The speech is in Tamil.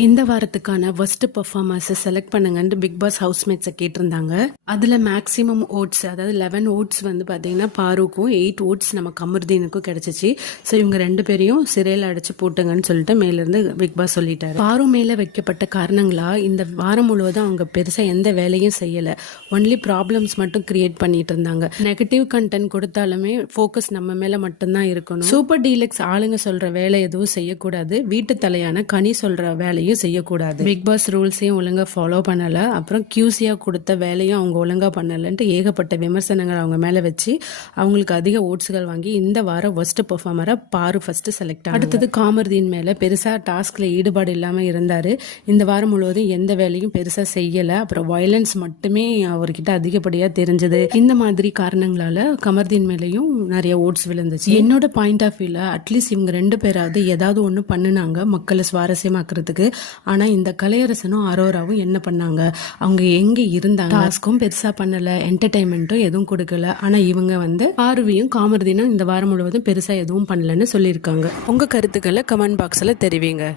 இந்த வாரத்துக்கான ஃபர்ஸ்ட் பெர்ஃபார்மன்ஸை செலக்ட் பண்ணுங்கன்னு பிக் பாஸ் ஹவுஸ்மேட்ஸை கேட்டிருந்தாங்க. அதில் மேக்ஸிமம் ஓட்ஸ் அதாவது லெவன் ஓட்ஸ் வந்து பார்த்தீங்கன்னா பாருக்கும் எயிட் ஓட்ஸ் நம்ம கமருதீனுக்கும் கிடச்சிச்சு. ஸோ இவங்க ரெண்டு பேரையும் சிறையில் அடைச்சு போட்டுங்கன்னு சொல்லிட்டு மேலேருந்து பிக் பாஸ் சொல்லிட்டாரு. பாரு மேலே வைக்கப்பட்ட காரணங்களா? இந்த வாரம் முழுவதும் அவங்க பெருசாக எந்த வேலையும் செய்யலை. ஒன்லி ப்ராப்ளம்ஸ் மட்டும் கிரியேட் பண்ணிட்டு இருந்தாங்க. நெகட்டிவ் கண்டென்ட் கொடுத்தாலுமே ஃபோக்கஸ் நம்ம மேலே மட்டும்தான் இருக்கணும். சூப்பர் டீலக்ஸ் ஆளுங்க சொல்கிற வேலை எதுவும் செய்யக்கூடாது. வீட்டு தலையான கனி சொல்கிற வேலை வேலையும் செய்யக்கூடாது. பிக் பாஸ் ரூல்ஸையும் ஒழுங்கா ஃபாலோ பண்ணல. அப்புறம் கியூசியா கொடுத்த வேலையும் அவங்க ஒழுங்கா பண்ணலன்ட்டு ஏகப்பட்ட விமர்சனங்கள் அவங்க மேல வச்சு அவங்களுக்கு அதிக ஓட்ஸ்கள் வாங்கி இந்த வாரம் ஒஸ்ட் பெர்ஃபார்மரா பாரு ஃபர்ஸ்ட் செலக்ட் அடுத்தது காமர்தீன் மேல பெருசா டாஸ்க்ல ஈடுபாடு இல்லாம இருந்தாரு. இந்த வாரம் முழுவதும் எந்த வேலையும் பெருசா செய்யல. அப்புறம் வயலன்ஸ் மட்டுமே அவர்கிட்ட அதிகப்படியா தெரிஞ்சது. இந்த மாதிரி காரணங்களால கமர்தீன் மேலேயும் நிறைய ஓட்ஸ் விழுந்துச்சு. என்னோட பாயிண்ட் ஆஃப் வியூல அட்லீஸ்ட் இவங்க ரெண்டு பேராவது ஏதாவது ஒன்று பண்ணுனாங்க. மக்களை சுவாரஸ்யமாக்குறதுக்கு. ஆனா இந்த கலையரசனும் அரோராவும் என்ன பண்ணாங்க? அவங்க எங்க இருந்தாங்க? டாஸ்க்கும் பெருசா பண்ணல என்டர்டைன்மெண்ட்டும் எதுவும் கொடுக்கல. ஆனா இவங்க வந்து பார்வையும் காமர்தினும் இந்த வாரம் முழுவதும் பெருசா எதுவும் பண்ணலன்னு சொல்லியிருக்காங்க. உங்க கருத்துக்களை கமெண்ட் பாக்ஸ்ல தெரிவிங்க.